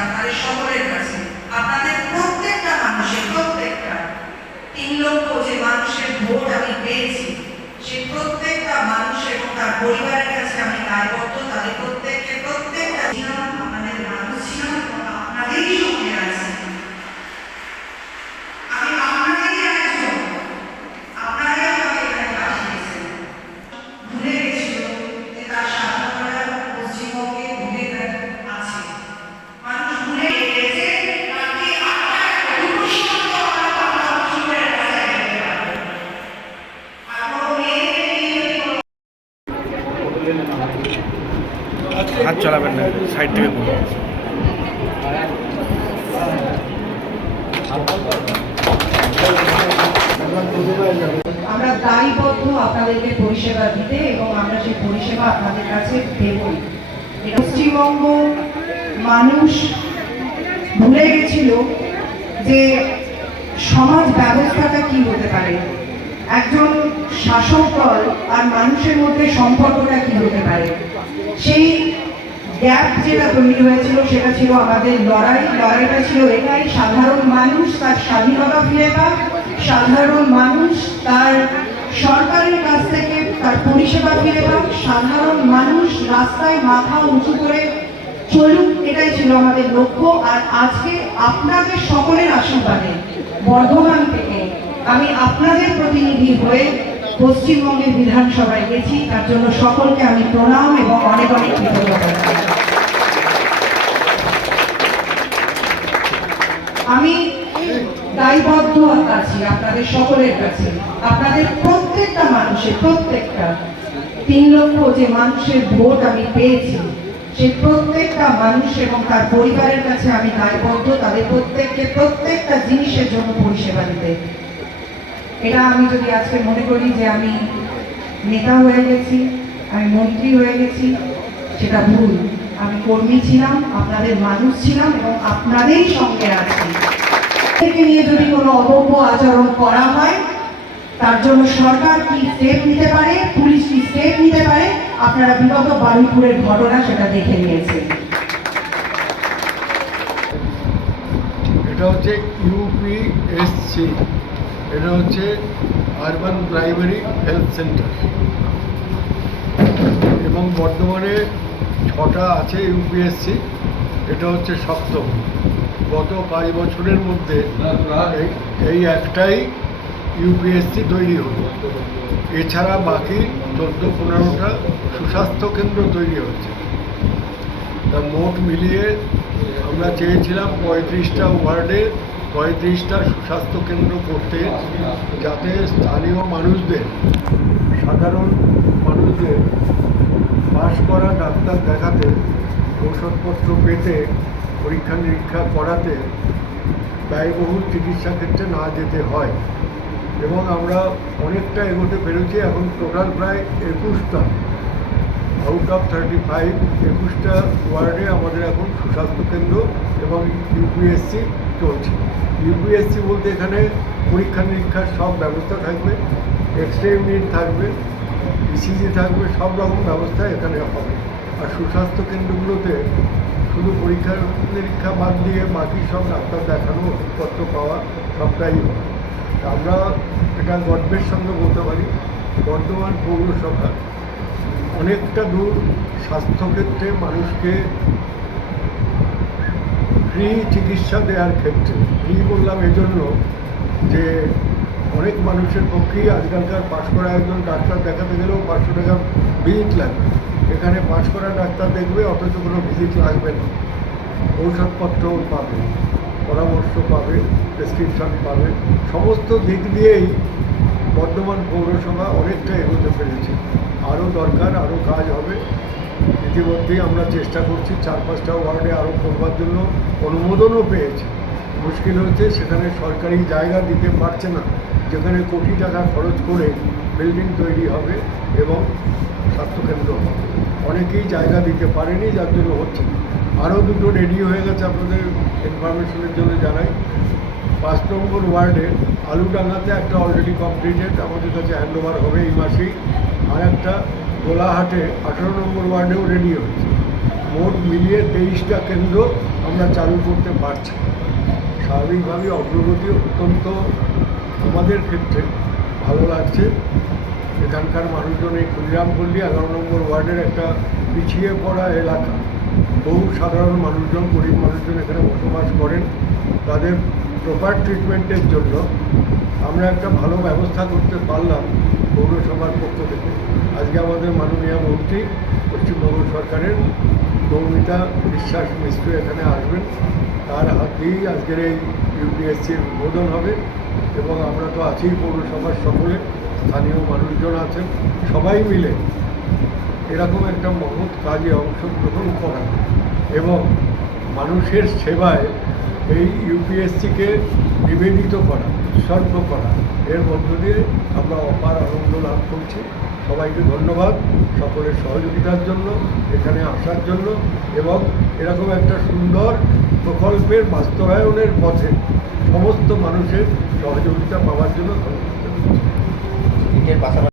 আপনাদের সকলের কাছে, আপনাদের প্রত্যেকটা মানুষের, প্রত্যেকটা 3 লক্ষ যে মানুষের ভোট আমি পেয়েছি, সেই প্রত্যেকটা মানুষ এবং তার পরিবারের কাছে আমি দায়বদ্ধ। তাদের প্রত্যেকটা আপনাদের মানুষ ছিলাম এবং আপনাদেরই সঙ্গে আছি। আমি আপনাদেরই একজন, আপনারাই আমাকে এখানে পাঠিয়েছেন। ভুলে গেছিল যে তার স্বাধীনতা পশ্চিমবঙ্গে ভুলে আছে, মানুষ ভুলে গেছে। হাত চালাবেন না, সাইড থেকে বলুন। আমরা দায়বদ্ধ আপনাদেরকে পরিষেবা দিতে এবং আমরা সেই পরিষেবা আপনাদের কাছে দেবই। পশ্চিমবঙ্গ মানুষ ভুলে গেছিল যে সমাজ ব্যবস্থাটা কি হতে পারে, একজন শাসক দল আর মানুষের মধ্যে সম্পর্কটা কি হতে পারে। সেই গ্যাপ যেটা তৈরি হয়েছিল সেটা ছিল আমাদের লড়াইটা ছিল এটাই, সাধারণ মানুষ তার স্বাধীনতা ফিরে পাক, সাধারণ মানুষ তার সরকারের কাছ থেকে তার পরিষেবা ফিরে পাক, সাধারণ মানুষ রাস্তায় মাথা উঁচু করে চলুক, এটাই ছিল আমাদের লক্ষ্য। আর আজকে আপনাদের সকলের আশীর্বাদে বর্ধমান থেকে আমি আপনাদের প্রতিনিধি হয়ে পশ্চিমবঙ্গের বিধানসভায় গেছি, তার জন্য সকলকে আমি প্রণাম এবং অনেক অনেক কৃতজ্ঞতা। আমি দায়বদ্ধ আছি আপনাদের সকলের কাছে, আপনাদের প্রত্যেকটা মানুষের, প্রত্যেকটা 3 লক্ষ যে মানুষের ভোট আমি পেয়েছি, সেই প্রত্যেকটা মানুষ এবং তার পরিবারের কাছে আমি দায়বদ্ধ, তাদের প্রত্যেককে প্রত্যেকটা জিনিসের জন্য পরিষেবা দিতে। এটা আমি যদি আজকে মনে করি যে আমি নেতা হয়ে গেছি, আমি মন্ত্রী হয়ে গেছি, সেটা ভুল। আমি কর্মী ছিলাম, আপনাদের মানুষ ছিলাম এবং আপনাদেরই সঙ্গে আছি। থেকে নিয়ে যদি কোনো অবৈধ আচরণ করা হয়, তার জন্য সরকার কি স্টেপ নিতে পারে, পুলিশ কি স্টেপ নিতে পারে, আপনারা বিগত বারুইপুরের ঘটনা সেটা দেখে নিয়েছেন। এটা হচ্ছে ইউপিএসসি, এটা হচ্ছে আরবান প্রাইমারি হেলথ সেন্টার, এবং বর্তমানে 6টা আছে ইউপিএসসি। এটা হচ্ছে 7ম। গত 5 বছরের মধ্যে এই একটাই ইউপিএসসি তৈরি হলো। এছাড়া বাকি 14-15টা সুস্বাস্থ্য কেন্দ্র তৈরি হচ্ছে। তা মোট মিলিয়ে আমরা চেয়েছিলাম 35টা ওয়ার্ডে 35টা সুস্বাস্থ্য কেন্দ্র করতে, যাতে স্থানীয় মানুষদের, সাধারণ মানুষদের পাস করা ডাক্তার দেখাতে, ওষুধপত্র পেতে, পরীক্ষা নিরীক্ষা করাতে ব্যয়বহুল চিকিৎসা ক্ষেত্রে না যেতে হয়। এবং আমরা অনেকটা এগোতে পেরেছি। এখন টোটাল প্রায় 21টা আউট অফ 35, 21টা ওয়ার্ডে আমাদের এখন সুস্বাস্থ্য কেন্দ্র এবং ইউপিএসসি চলছে। ইউপিএসসি বলতে এখানে পরীক্ষা নিরীক্ষার সব ব্যবস্থা থাকবে, এক্স রে ইউনিট থাকবে, ইসিজি থাকবে, সব রকম ব্যবস্থা এখানে হবে। আর সুস্বাস্থ্য কেন্দ্রগুলোতে শুধু পরীক্ষা নিরীক্ষা বাদ দিয়ে বাকি সব ডাক্তার দেখানো, ওষুধপত্র পাওয়া সবটাই হয়। আমরা এটা গর্বের সঙ্গে বলতে পারি, বর্ধমান পৌরসভা অনেকটা দূর স্বাস্থ্যক্ষেত্রে মানুষকে ফ্রি চিকিৎসা দেওয়ার ক্ষেত্রে। ফ্রি বললাম এজন্য যে অনেক মানুষের পক্ষেই আজকালকার পাশ করা একজন ডাক্তার দেখাতে গেলেও 500 টাকা ভিজিট লাগবে। এখানে পাশ করা ডাক্তার দেখবে, অথচ কোনো ভিজিট লাগবে না। ঔষধপত্রও পাবে, পরামর্শ পাবে, প্রেসক্রিপশন পাবে, সমস্ত দিক দিয়েই বর্ধমান পৌরসভা অনেকটা এগোতে পেরেছে। আরও দরকার, আরও কাজ হবে। ইতিমধ্যেই আমরা চেষ্টা করছি 4-5টা ওয়ার্ডে আরও করবার জন্য, অনুমোদনও পেয়েছে। মুশকিল হচ্ছে সেখানে সরকারি জায়গা দিতে পারছে না, যেখানে কোটি টাকা খরচ করে বিল্ডিং তৈরি হবে এবং স্বাস্থ্যকেন্দ্র হবে। অনেকেই জায়গা দিতে পারেনি, যার জন্য হচ্ছে। আরও 2টো রেডি হয়ে গেছে, আপনাদের ইনফরমেশনের জন্য জানাই। 5 নম্বর ওয়ার্ডে আলুডাঙ্গাতে একটা অলরেডি কমপ্লিটেড, আমাদের কাছে হ্যান্ডওভার হবে এই মাসেই। আর একটা গোলাহাটে 18 নম্বর ওয়ার্ডেও রেডি হচ্ছে। মোট মিলিয়ে 23টা কেন্দ্র আমরা চালু করতে পারছি। স্বাভাবিকভাবে অগ্রগতি অত্যন্ত আমাদের ক্ষেত্রে ভালো লাগছে। এখানকার মানুষজন এই ক্ষুদিরামপল্লী 11 নম্বর ওয়ার্ডের একটা পিছিয়ে পড়া এলাকা, বহু সাধারণ মানুষজন, গরিব মানুষজন এখানে বসবাস করেন। তাদের প্রপার ট্রিটমেন্টের জন্য আমরা একটা ভালো ব্যবস্থা করতে পারলাম পৌরসভার পক্ষ থেকে। আজকে আমাদের মাননীয় মন্ত্রী পশ্চিমবঙ্গ সরকারের মৌমিতা বিশ্বাস মিশ্র এখানে আসবেন, তার হাত দিয়েই আজকের এই ইউপিএসসির উদ্বোধন হবে। এবং আমরা তো আছি পৌরসভার সকলে, স্থানীয় মানুষজন আছেন, সবাই মিলে এরকম একটা মহৎ কাজে অংশগ্রহণ করা এবং মানুষের সেবায় এই ইউপিএসসিকে নিবেদিত করা, উৎসর্গ করা, এর মধ্য দিয়ে আমরা অপার আনন্দ লাভ করছি। সবাইকে ধন্যবাদ সকলের সহযোগিতার জন্য, এখানে আসার জন্য এবং এরকম একটা সুন্দর প্রকল্পের বাস্তবায়নের পথে সমস্ত মানুষের সহযোগিতা পাওয়ার জন্য ধন্যবাদ।